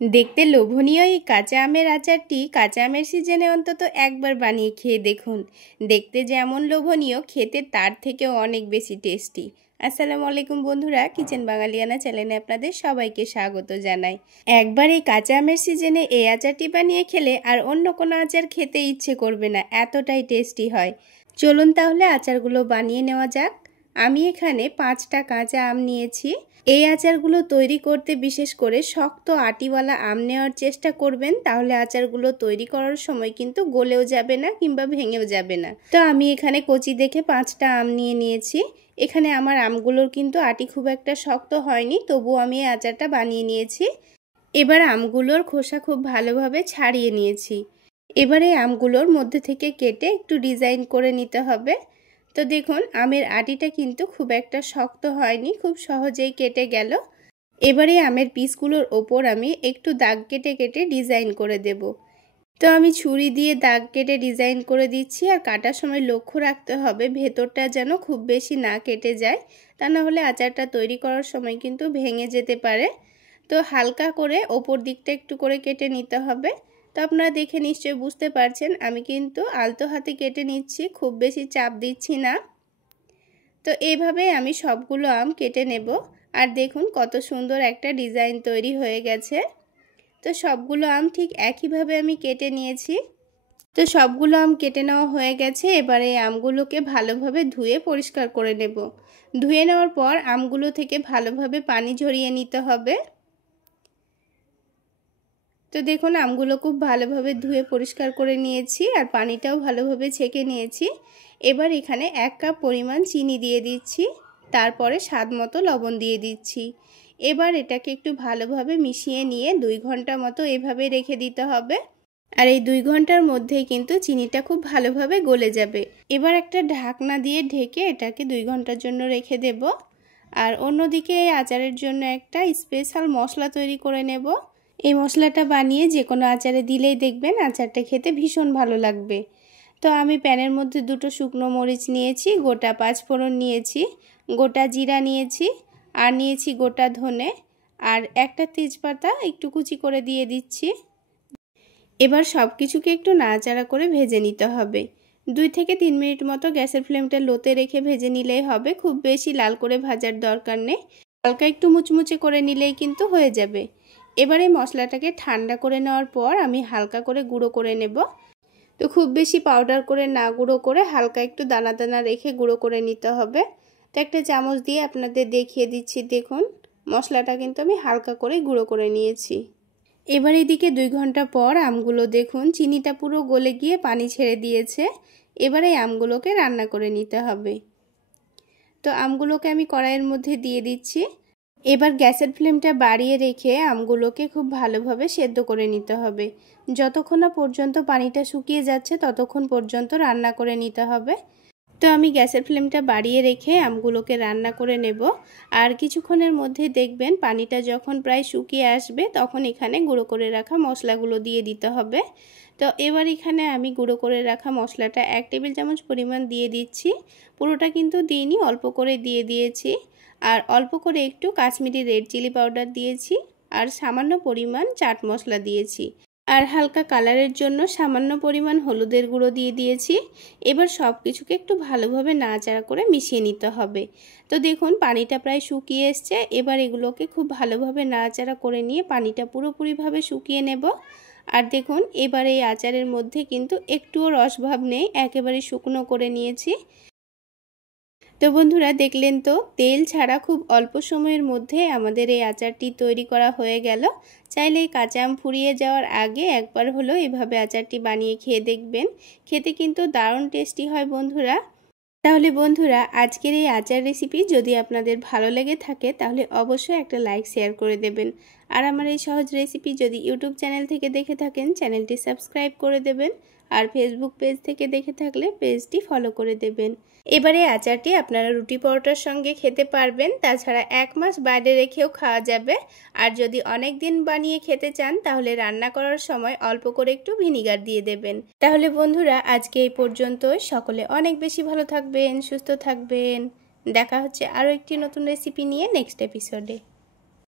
দেখতে লোভনীয় এই কাঁচা আমের আচারটি কাঁচা আমের সিজনে অন্তত একবার বানিয়ে খেয়ে দেখুন। দেখতে যেমন লোভনীয়, খেতে তার থেকেও অনেক বেশি টেস্টি। আসসালামু আলাইকুম বন্ধুরা, কিচেন বাঙালিয়ানা চ্যানেলে আপনাদের সবাইকে স্বাগত জানাই। একবার এই কাঁচা আমের সিজনে এই আচারটি বানিয়ে খেলে আর অন্য কোনো আচার খেতে ইচ্ছে করবে না, এতটাই টেস্টি হয়। চলুন তাহলে আচারগুলো বানিয়ে নেওয়া যাক। আমি এখানে 5টা কাঁচা আম নিয়েছি। এই আচারগুলো তৈরি করতে বিশেষ করে শক্ত আটিওয়ালা আম নেওয়ার চেষ্টা করবেন, তাহলে আচারগুলো তৈরি করার সময় কিন্তু গলেও যাবে না কিংবা ভেঙেও যাবে না। তো আমি এখানে কচি দেখে 5টা আম নিয়ে নিয়েছি। এখানে আমার আমগুলোর কিন্তু আটি খুব একটা শক্ত হয়নি, তবুও আমি এই আচারটা বানিয়ে নিয়েছি। এবার আমগুলোর খোসা খুব ভালোভাবে ছাড়িয়ে নিয়েছি। এবার এই আমগুলোর মধ্যে থেকে কেটে একটু ডিজাইন করে নিতে হবে। তো দেখুন আমের আটিটা কিন্তু খুব একটা শক্ত হয়নি, খুব সহজেই কেটে গেল। এবারে আমের পিসগুলোর ওপর আমি একটু দাগ কেটে কেটে ডিজাইন করে দেব। তো আমি ছুরি দিয়ে দাগ কেটে ডিজাইন করে দিচ্ছি, আর কাটার সময় লক্ষ্য রাখতে হবে ভেতরটা যেন খুব বেশি না কেটে যায়, তা না হলে আচারটা তৈরি করার সময় কিন্তু ভেঙে যেতে পারে। তো হালকা করে ওপর দিকটা একটু করে কেটে নিতে হবে। তো আপনারা দেখে নিশ্চয়ই বুঝতে পারছেন আমি কিন্তু আলতো হাতে কেটে নিচ্ছি, খুব বেশি চাপ দিচ্ছি না। তো এইভাবে আমি সবগুলো আম কেটে নেব। আর দেখুন কত সুন্দর একটা ডিজাইন তৈরি হয়ে গেছে। তো সবগুলো আম ঠিক একইভাবে আমি কেটে নিয়েছি। তো সবগুলো আম কেটে নেওয়া হয়ে গেছে। এবারে এই আমগুলোকে ভালোভাবে ধুয়ে পরিষ্কার করে নেব। ধুয়ে নেওয়ার পর আমগুলো থেকে ভালোভাবে পানি ঝরিয়ে নিতে হবে। তো দেখুন আমগুলো খুব ভালোভাবে ধুয়ে পরিষ্কার করে নিয়েছি, আর পানিটাও ভালোভাবে ছেঁকে নিয়েছি। এবার এখানে 1 কাপ পরিমাণ চিনি দিয়ে দিচ্ছি, তারপরে স্বাদ মতো লবণ দিয়ে দিচ্ছি। এবার এটাকে একটু ভালোভাবে মিশিয়ে নিয়ে 2 ঘন্টা মতো এভাবে রেখে দিতে হবে। আর এই 2 ঘন্টার মধ্যেই কিন্তু চিনিটা খুব ভালোভাবে গলে যাবে। এবার একটা ঢাকনা দিয়ে ঢেকে এটাকে 2 ঘন্টার জন্য রেখে দেব। আর অন্যদিকে এই আচারের জন্য একটা স্পেশাল মশলা তৈরি করে নেব। এই মশলাটা বানিয়ে যে কোনো আচারে দিলেই দেখবেন আচারটা খেতে ভীষণ ভালো লাগবে। তো আমি প্যানের মধ্যে 2টো শুকনো মরিচ নিয়েছি, গোটা 5 ফোড়ন নিয়েছি, গোটা জিরা নিয়েছি, আর নিয়েছি গোটা ধনে, আর একটা তেজপাতা একটু কুচি করে দিয়ে দিচ্ছি। এবার সব কিছুকে একটু নাড়াচাড়া করে ভেজে নিতে হবে। 2 থেকে 3 মিনিট মতো গ্যাসের ফ্লেমটা লোতে রেখে ভেজে নিলেই হবে, খুব বেশি লাল করে ভাজার দরকার নেই, হালকা একটু মুচমুচে করে নিলেই কিন্তু হয়ে যাবে। এবারে মশলাটাকে ঠান্ডা করে নেওয়ার পর আমি হালকা করে গুঁড়ো করে নেব। তো খুব বেশি পাউডার করে না গুঁড়ো করে হালকা একটু দানা দানা রেখে গুঁড়ো করে নিতে হবে। তো একটা চামচ দিয়ে আপনাদের দেখিয়ে দিচ্ছি, দেখুন মশলাটা কিন্তু আমি হালকা করে গুঁড়ো করে নিয়েছি। এবার এদিকে 2 ঘন্টা পর আমগুলো দেখুন চিনিটা পুরো গলে গিয়ে পানি ছেড়ে দিয়েছে। এবারে আমগুলোকে রান্না করে নিতে হবে। তো আমগুলোকে আমি কড়াইয়ের মধ্যে দিয়ে দিচ্ছি। এবার গ্যাসের ফ্লেমটা বাড়িয়ে রেখে আমগুলোকে খুব ভালোভাবে সেদ্ধ করে নিতে হবে। যতক্ষণ না পর্যন্ত পানিটা শুকিয়ে যাচ্ছে ততক্ষণ পর্যন্ত রান্না করে নিতে হবে। তো আমি গ্যাসের ফ্লেমটা বাড়িয়ে রেখে আমগুলোকে রান্না করে নেব। আর কিছুক্ষণের মধ্যে দেখবেন পানিটা যখন প্রায় শুকিয়ে আসবে তখন এখানে গুঁড়ো করে রাখা মশলাগুলো দিয়ে দিতে হবে। তো এবার এখানে আমি গুঁড়ো করে রাখা মশলাটা 1 টেবিল চামচ পরিমাণ দিয়ে দিচ্ছি। পুরোটা কিন্তু দিইনি, অল্প করে দিয়ে দিয়েছি। আর অল্প করে একটু কাশ্মীরি রেড চিলি পাউডার দিয়েছি, আর সামান্য পরিমাণ চাট মশলা দিয়েছি, আর হালকা কালারের জন্য সামান্য পরিমাণ হলুদের গুঁড়ো দিয়ে দিয়েছি। এবার সব কিছুকে একটু ভালোভাবে নাড়াচাড়া করে মিশিয়ে নিতে হবে। তো দেখুন পানিটা প্রায় শুকিয়ে এসছে। এবার এগুলোকে খুব ভালোভাবে নাড়াচাড়া করে নিয়ে পানিটা পুরোপুরিভাবে শুকিয়ে নেব। আর দেখুন এবার এই আচারের মধ্যে কিন্তু একটুও রসভাব নেই, একেবারে শুকনো করে নিয়েছি। তো বন্ধুরা দেখলেন তো, তেল ছাড়া খুব অল্প সময়ের মধ্যে আমাদের এই আচারটি তৈরি করা হয়ে গেল। চাইলে এই কাঁচা আম ফুরিয়ে যাওয়ার আগে একবার হলো এভাবে আচারটি বানিয়ে খেয়ে দেখবেন, খেতে কিন্তু দারুণ টেস্টি হয় বন্ধুরা। তাহলে বন্ধুরা আজকের এই আচার রেসিপি যদি আপনাদের ভালো লেগে থাকে তাহলে অবশ্যই একটা লাইক শেয়ার করে দেবেন। আর আমার এই সহজ রেসিপি যদি ইউটিউব চ্যানেল থেকে দেখে থাকেন চ্যানেলটি সাবস্ক্রাইব করে দেবেন, আর ফেসবুক পেজ থেকে দেখে থাকলে পেজটি ফলো করে দেবেন। এবারে আচারটি আপনারা রুটি পরোটার সঙ্গে খেতে পারবেন, তাছাড়া 1 মাস বাইরে রেখেও খাওয়া যাবে। আর যদি অনেক দিন বানিয়ে খেতে চান তাহলে রান্না করার সময় অল্প করে একটু ভিনিগার দিয়ে দেবেন। তাহলে বন্ধুরা আজকে এই পর্যন্তই। সকলে অনেক বেশি ভালো থাকবেন, সুস্থ থাকবেন। দেখা হচ্ছে আরও একটি নতুন রেসিপি নিয়ে নেক্সট এপিসোডে।